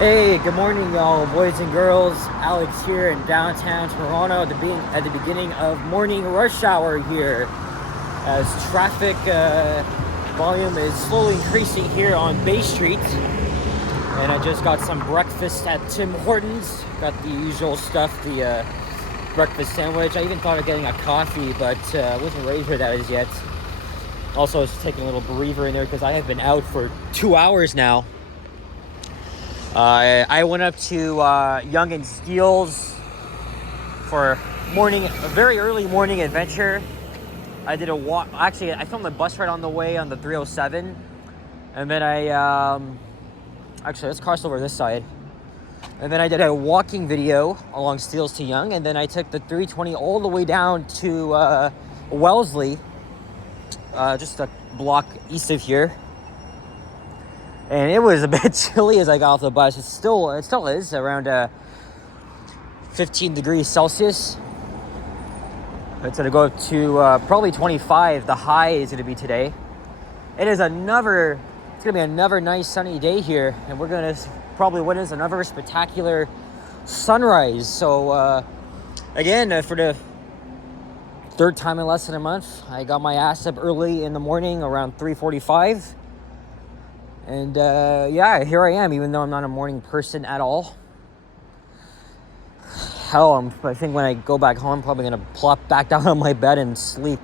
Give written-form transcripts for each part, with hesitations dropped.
Hey, good morning, y'all, boys and girls. Alex here in downtown Toronto at the beginning of morning rush hour here, as traffic volume is slowly increasing here on Bay Street. And I just got some breakfast at Tim Hortons. Got the usual stuff, the breakfast sandwich. I even thought of getting a coffee, but I wasn't ready for that as yet. Also, I was taking a little breather in there because I have been out for 2 hours now. I went up to Yonge and Steeles for a very early morning adventure. I did a walk. Actually, I filmed a bus ride on the way on the 307, and then actually let's cross over this side. And then I did a walking video along Steeles to Yonge, and then I took the 320 all the way down to Wellesley, just a block east of here. And it was a bit chilly as I got off the bus. It still is around 15 degrees Celsius. It's going to go up to probably 25. The high is going to be today. It's going to be another nice sunny day here. And we're going to probably witness another spectacular sunrise. So, again, for the third time in less than a month, I got my ass up early in the morning around 3:45. And yeah, here I am, even though I'm not a morning person at all. Hell, I think when I go back home, I'm probably going to plop back down on my bed and sleep.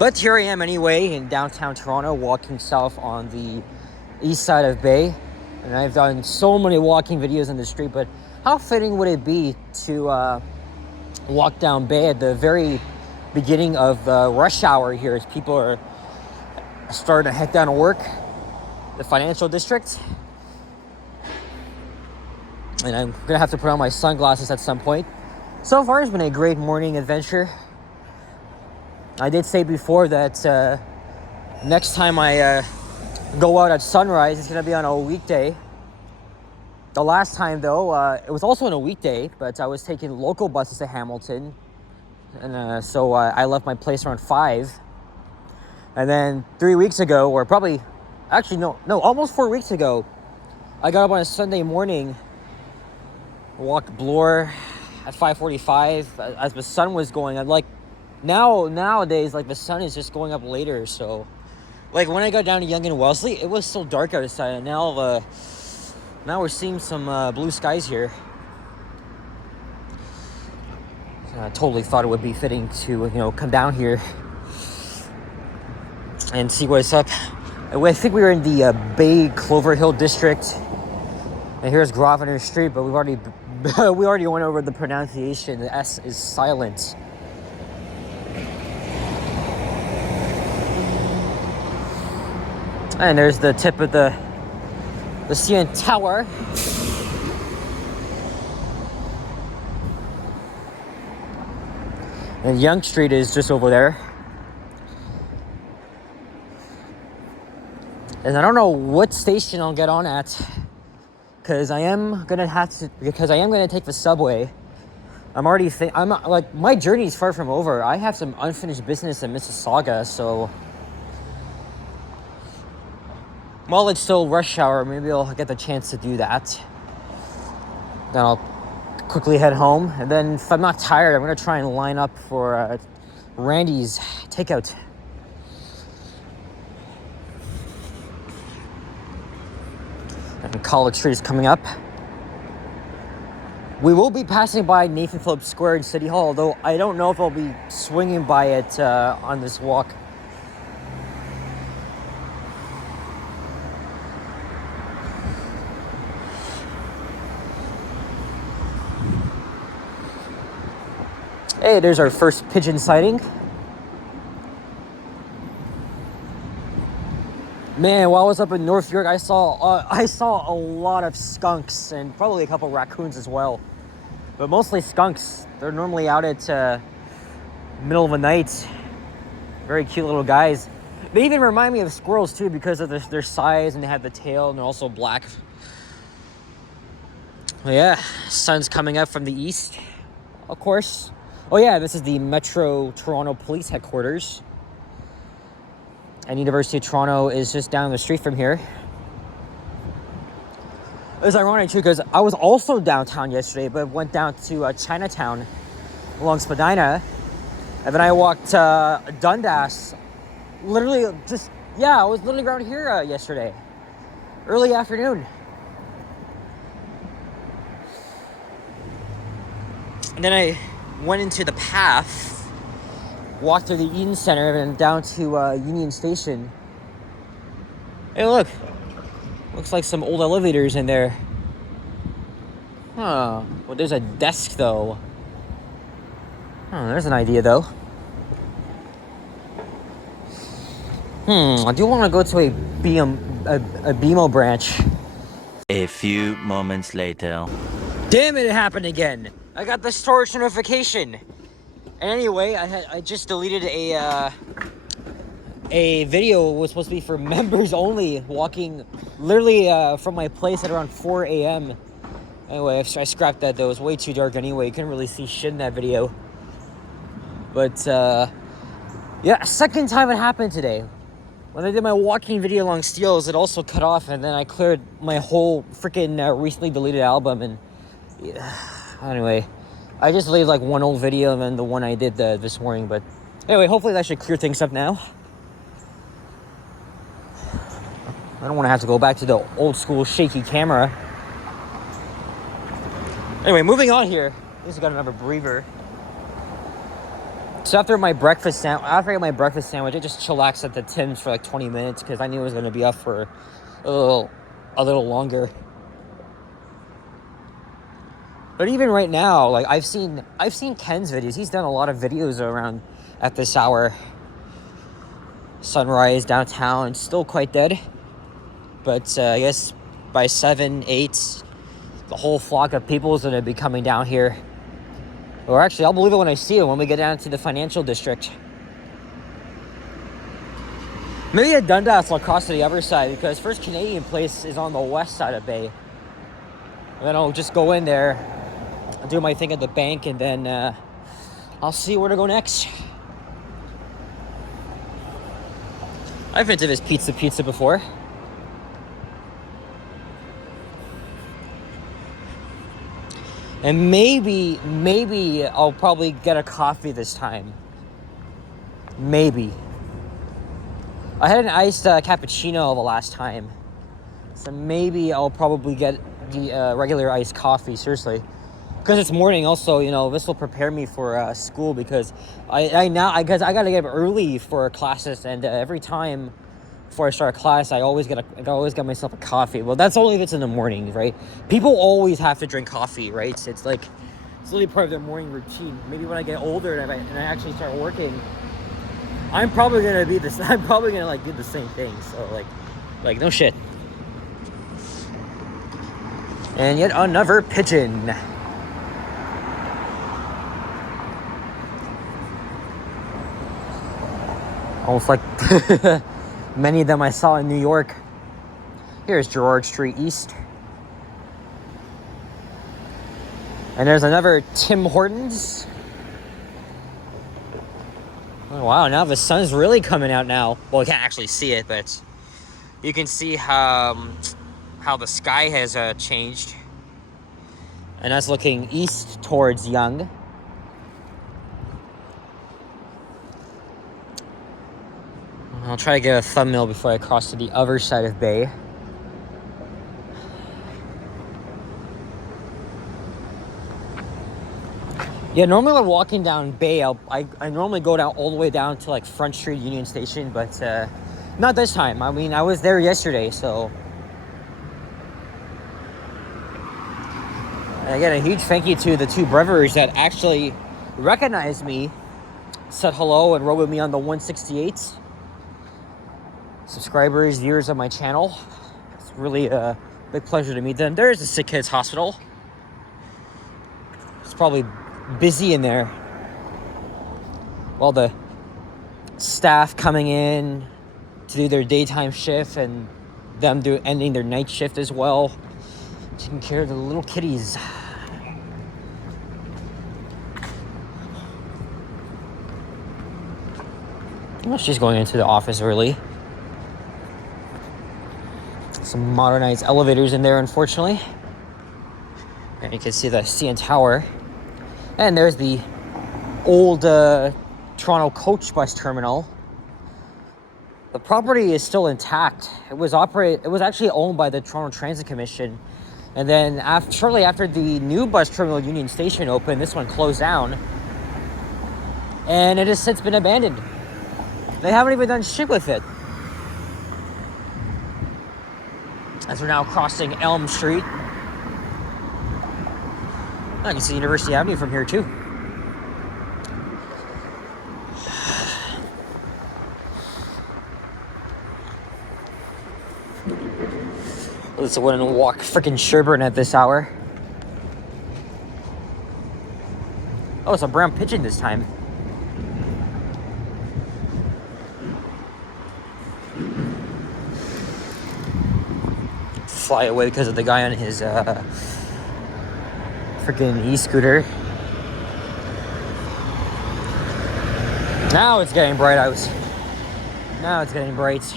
But here I am anyway in downtown Toronto, walking south on the east side of Bay. And I've done so many walking videos in the street, but how fitting would it be to walk down Bay at the very beginning of the rush hour here as people are starting to head down to work, the financial district. And I'm gonna have to put on my sunglasses at some point. So far, it's been a great morning adventure. I did say before that next time I go out at sunrise, it's gonna be on a weekday. The last time, though, it was also on a weekday, but I was taking local buses to Hamilton. And so I left my place around 5. And then 3 weeks ago, or probably, actually no, almost 4 weeks ago, I got up on a Sunday morning, walked Bloor at 5:45 as the sun was going up. Like nowadays, like the sun is just going up later. So, like when I got down to Yonge and Wellesley, it was still dark outside, and now we're seeing some blue skies here. I totally thought it would be fitting to come down here and see what's up. I think we were in the Bay Clover Hill district, and here's Grosvenor Street, but we already went over the pronunciation. The S is silent. And there's the tip of the CN Tower. And Yonge Street is just over there. And I don't know what station I'll get on at, because I am gonna take the subway. I'm like, my journey is far from over. I have some unfinished business in Mississauga, so while it's still rush hour, maybe I'll get the chance to do that. Then I'll quickly head home, and then if I'm not tired, I'm gonna try and line up for Randy's takeout. And College Street is coming up. We will be passing by Nathan Phillips Square in City Hall, although I don't know if I'll be swinging by it on this walk. Hey, there's our first pigeon sighting. Man, while I was up in North York, I saw a lot of skunks and probably a couple raccoons as well. But mostly skunks. They're normally out at middle of the night. Very cute little guys. They even remind me of squirrels too because of their size, and they have the tail, and they're also black. Well, yeah, sun's coming up from the east, of course. Oh yeah, this is the Metro Toronto Police Headquarters. And University of Toronto is just down the street from here. It was ironic too because I was also downtown yesterday, but went down to Chinatown along Spadina, and then I walked Dundas. Literally, I was literally around here yesterday, early afternoon. And then I went into the path, walked through the Eaton Center, and down to Union Station. Hey, look. Looks like some old elevators in there. Huh. Well, there's a desk, though. Oh, there's an idea, though. I do want to go to a BMO branch. A few moments later. Damn it, it happened again. I got the storage notification. And anyway, I just deleted a video. Was supposed to be for members only, walking literally from my place at around 4 a.m. Anyway, I scrapped that though. It was way too dark anyway. You couldn't really see shit in that video. But yeah, second time it happened today. When I did my walking video along Steeles, it also cut off, and then I cleared my whole freaking recently deleted album. And yeah, anyway, I just deleted like one old video and then the one I did this morning. But anyway, hopefully that should clear things up now. I don't want to have to go back to the old school shaky camera. Anyway, moving on here. At least I got another breather. So after I got my breakfast sandwich, I just chillaxed at the Tim's for like 20 minutes because I knew it was going to be up for a little longer. But even right now, like I've seen Ken's videos. He's done a lot of videos around at this hour. Sunrise downtown, still quite dead. But I guess by 7, 8, the whole flock of people is going to be coming down here. Or actually, I'll believe it when I see it when we get down to the financial district. Maybe at Dundas I'll cross to the other side because First Canadian Place is on the west side of Bay. And then I'll just go in there, do my thing at the bank, and then I'll see where to go next. I've been to this pizza before. And maybe I'll probably get a coffee this time. Maybe. I had an iced cappuccino the last time. So maybe I'll probably get the regular iced coffee, seriously. Because it's morning also, you know, this will prepare me for school because I gotta get up early for classes, and every time before I start a class, I always get myself a coffee. Well, that's only if it's in the morning, right? People always have to drink coffee, right? It's literally part of their morning routine. Maybe when I get older and I actually start working, I'm probably gonna do the same thing. So like no shit. And yet another pigeon. Almost like many of them I saw in New York. Here's Gerrard Street East. And there's another Tim Hortons. Oh, wow, now the sun's really coming out now. Well, you can't actually see it, but you can see how the sky has changed. And that's looking east towards Yonge. I'll try to get a thumbnail before I cross to the other side of Bay. Yeah, normally when walking down Bay, I normally go down all the way down to like Front Street Union Station, but not this time. I mean, I was there yesterday, so. And again, a huge thank you to the two brothers that actually recognized me, said hello, and rode with me on the 168. Subscribers, viewers of my channel. It's really a big pleasure to meet them. There's the Sick Kids Hospital. It's probably busy in there. All the staff coming in to do their daytime shift and them ending their night shift as well. Taking care of the little kitties. Well, she's going into the office early. Some modernized elevators in there, unfortunately. And you can see the CN Tower. And there's the old Toronto coach bus terminal. The property is still intact. It was actually owned by the Toronto Transit Commission. And then shortly after the new bus terminal Union Station opened, this one closed down. And it has since been abandoned. They haven't even done shit with it. As we're now crossing Elm Street. I can see University Avenue from here too. Let's go and walk freaking Sherburne at this hour. Oh, it's a brown pigeon this time. Fly away because of the guy on his freaking e-scooter. Now it's getting bright out. Now it's getting bright.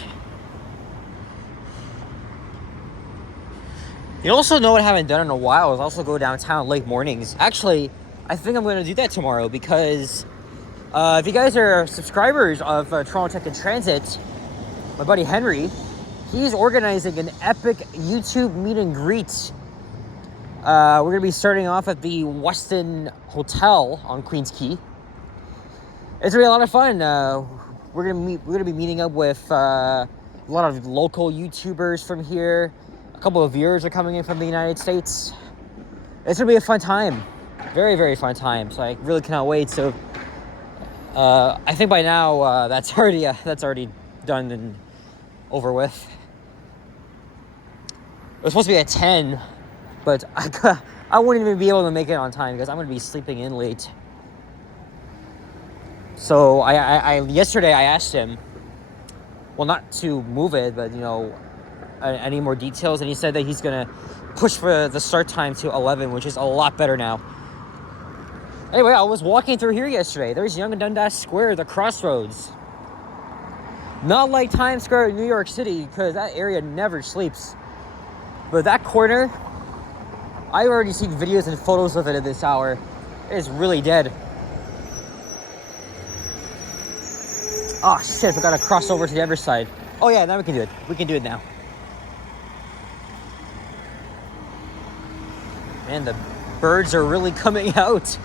You also know what I haven't done in a while is also go downtown late mornings. Actually, I think I'm going to do that tomorrow because if you guys are subscribers of Toronto Tech and Transit, my buddy Henry, he's organizing an epic YouTube meet and greet. We're going to be starting off at the Westin Hotel on Queens Quay. It's going to be a lot of fun. We're going to be meeting up with a lot of local YouTubers from here. A couple of viewers are coming in from the United States. It's going to be a fun time. Very, very fun time. So I really cannot wait. So I think by now that's already done and over with. It was supposed to be at 10, but I wouldn't even be able to make it on time because I'm going to be sleeping in late. So yesterday I asked him, well, not to move it, but any more details, and he said that he's gonna push for the start time to 11, which is a lot better now. Anyway, I was walking through here yesterday. There's Yonge and Dundas Square, the crossroads. Not like Times Square in New York City, because that area never sleeps. But that corner, I've already seen videos and photos of it at this hour. It is really dead. Oh shit, I gotta cross over to the other side. Oh yeah, now we can do it. We can do it now. Man, the birds are really coming out.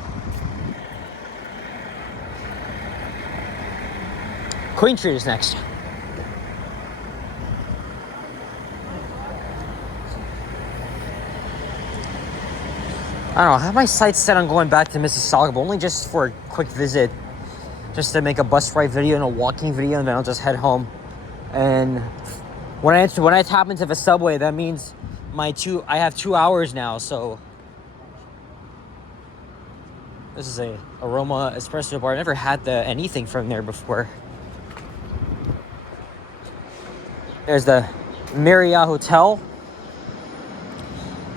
Queen Street is next. I don't know, I have my sights set on going back to Mississauga, but only just for a quick visit. Just to make a bus ride video and a walking video, and then I'll just head home. And when I tap into the subway, that means I have 2 hours now, so this is a Aroma Espresso bar. I never had anything from there before. There's the Marriott Hotel.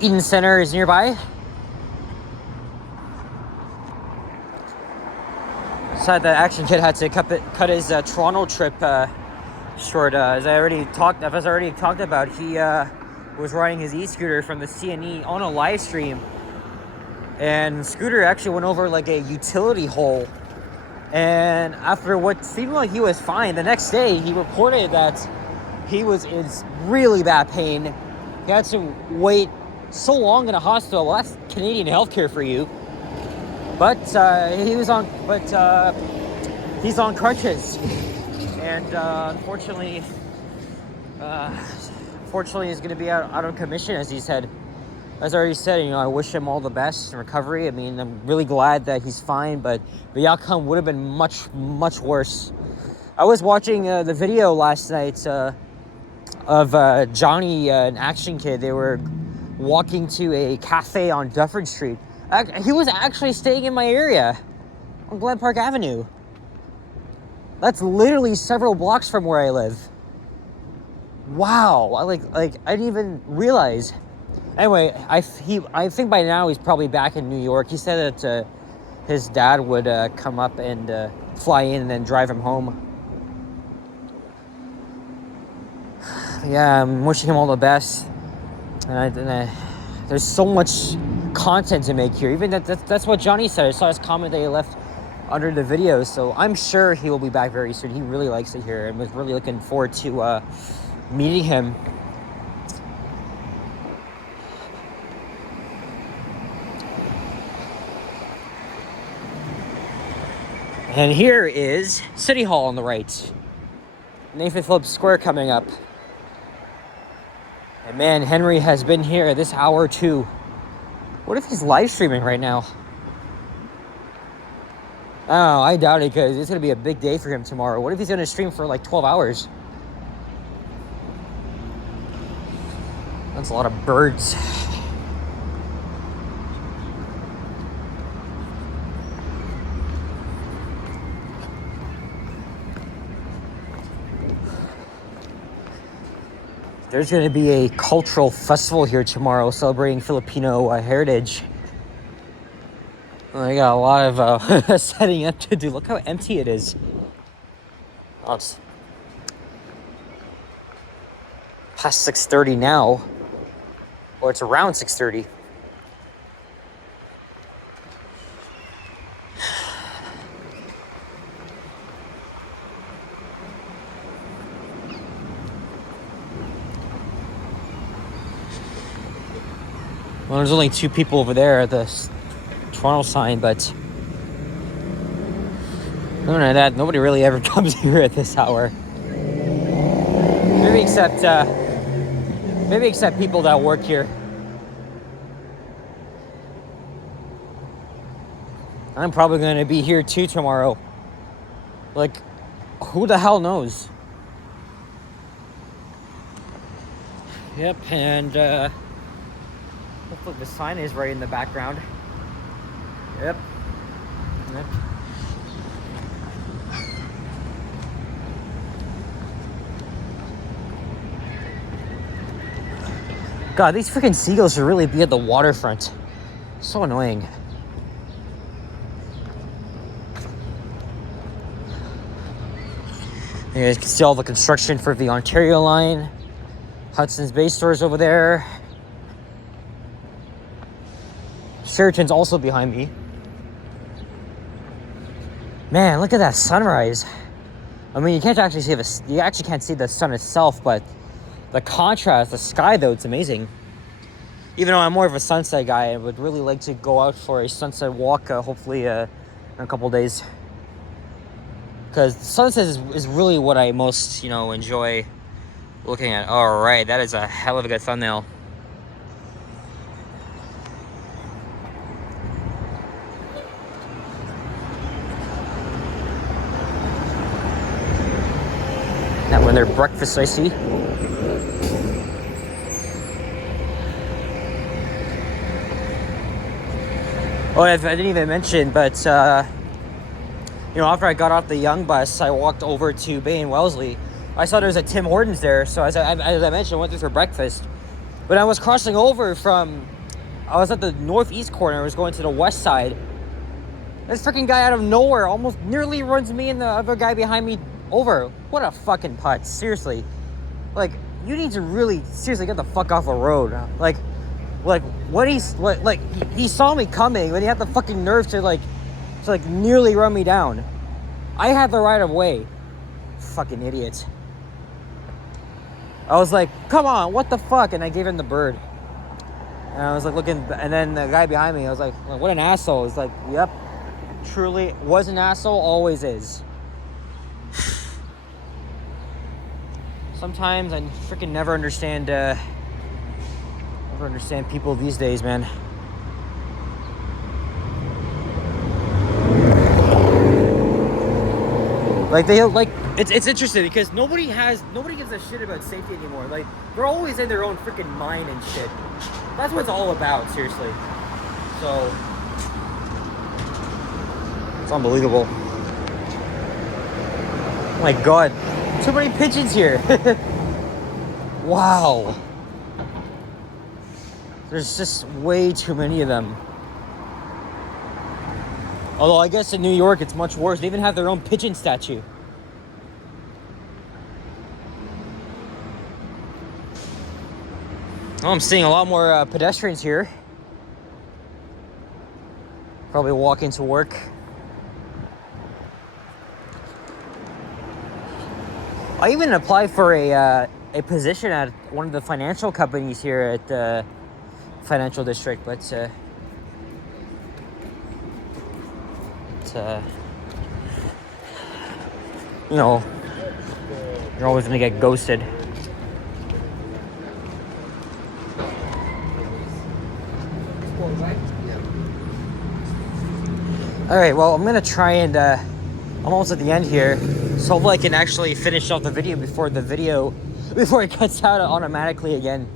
Eden Center is nearby. Decided that Action Kid had to cut his Toronto trip short. As I already talked about, he was riding his e-scooter from the CNE on a live stream, and the scooter actually went over like a utility hole. And after what seemed like he was fine, the next day he reported that he was in really bad pain. He had to wait so long in a hospital. Well, that's Canadian healthcare for you. But he's on crutches, and unfortunately, he's going to be out of commission, as he said. As I already said, I wish him all the best in recovery. I mean, I'm really glad that he's fine, but the outcome would have been much, much worse. I was watching the video last night of Johnny, an Action Kid. They were walking to a cafe on Dufferin Street. He was actually staying in my area on Glen Park Avenue. That's literally several blocks from where I live. Wow, I didn't even realize. Anyway, I think by now he's probably back in New York. He said that his dad would come up and fly in and then drive him home. yeah, I'm wishing him all the best. There's so much content to make here. Even that's what Johnny said. I saw his comment that he left under the video, so I'm sure he will be back very soon. He really likes it here and was really looking forward to meeting him. And here is City Hall on the right. Nathan Phillips Square coming up. And man, Henry has been here this hour too. What if he's live streaming right now? Oh, I doubt it, because it's going to be a big day for him tomorrow. What if he's going to stream for like 12 hours? That's a lot of birds. There's going to be a cultural festival here tomorrow celebrating Filipino heritage. I got a lot of setting up to do. Look how empty it is. Oh, it's past 6:30 now. Or it's around 6:30. Well, there's only 2 people over there at the Toronto sign, but other than that, nobody really ever comes here at this hour. Maybe except people that work here. I'm probably going to be here too tomorrow. Like, who the hell knows? Yep, and hopefully the sign is right in the background. Yep. God, these freaking seagulls should really be at the waterfront. So annoying. You guys can see all the construction for the Ontario line. Hudson's Bay Store's over there. Sheraton's also behind me. Man, look at that sunrise. I mean, you can't actually see you actually can't see the sun itself, but the contrast, the sky though, it's amazing. Even though I'm more of a sunset guy, I would really like to go out for a sunset walk, hopefully in a couple days. Because sunset is really what I most, enjoy looking at. All right, that is a hell of a good thumbnail. That when their breakfast, I see. Oh, I didn't even mention, but after I got off the Young bus, I walked over to Bay and Wellesley. I saw there was a Tim Hortons there, so as I mentioned, I went there for breakfast. But I was crossing over I was at the northeast corner, I was going to the west side. This freaking guy out of nowhere almost nearly runs me and the other guy behind me over. What a fucking putt, seriously. Like, you need to really, seriously, get the fuck off a road. Like, when he saw me coming, when he had the fucking nerve to nearly run me down. I had the right of way. Fucking idiot. I was like, come on, what the fuck? And I gave him the bird. And I was like looking, and then the guy behind me, I was like, what an asshole. It's like, yep, truly was an asshole, always is. Sometimes I freaking never understand people these days, man. It's interesting because nobody gives a shit about safety anymore. Like, they're always in their own freaking mind and shit. That's what it's all about, seriously. So it's unbelievable. Oh my god, too many pigeons here. Wow. There's just way too many of them. Although I guess in New York it's much worse. They even have their own pigeon statue. Well, I'm seeing a lot more pedestrians here. Probably walking to work. I even applied for a position at one of the financial companies here at the financial district, but you know, you're always gonna get ghosted. All right, well, I'm gonna try and I'm almost at the end here, so hopefully I can actually finish off the video before it cuts out automatically again.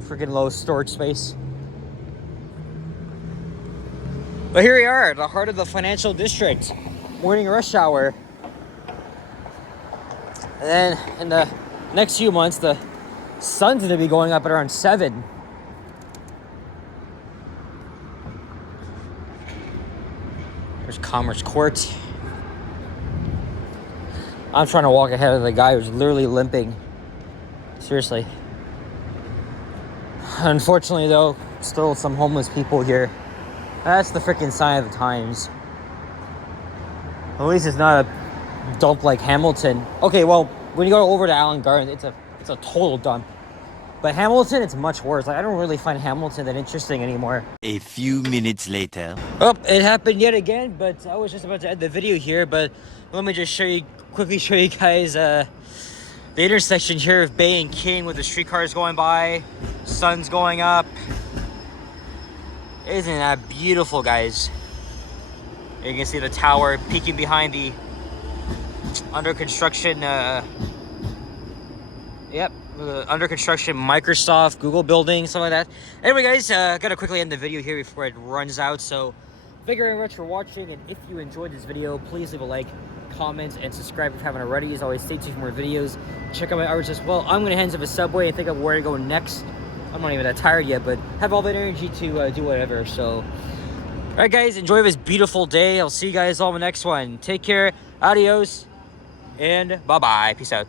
Freaking low storage space. But here we are, the heart of the financial district. Morning rush hour. And then in the next few months, the sun's gonna be going up at around 7. There's Commerce Court. I'm trying to walk ahead of the guy who's literally limping. Seriously. Unfortunately, though, still some homeless people here. That's the freaking sign of the times. At least it's not a dump like Hamilton. Okay, well, when you go over to Allen Gardens, it's a total dump. But Hamilton, it's much worse. Like, I don't really find Hamilton that interesting anymore. A few minutes later. Oh, it happened yet again, but I was just about to end the video here, but let me just quickly show you guys the intersection here of Bay and King with the streetcars going by, sun's going up. Isn't that beautiful, guys? You can see the tower peeking behind the under construction, under construction Microsoft, Google building, something like that. Anyway, guys, gotta quickly end the video here before it runs out. So, thank you very much for watching, and if you enjoyed this video, please leave a like, comment, and subscribe if you haven't already. As always, stay tuned for more videos. Check out my hours as well. I'm gonna head to the subway and think of where to go next. I'm not even that tired yet, but have all that energy to do whatever. So, all right, guys, enjoy this beautiful day. I'll see you guys all in the next one. Take care, adios, and bye-bye. Peace out.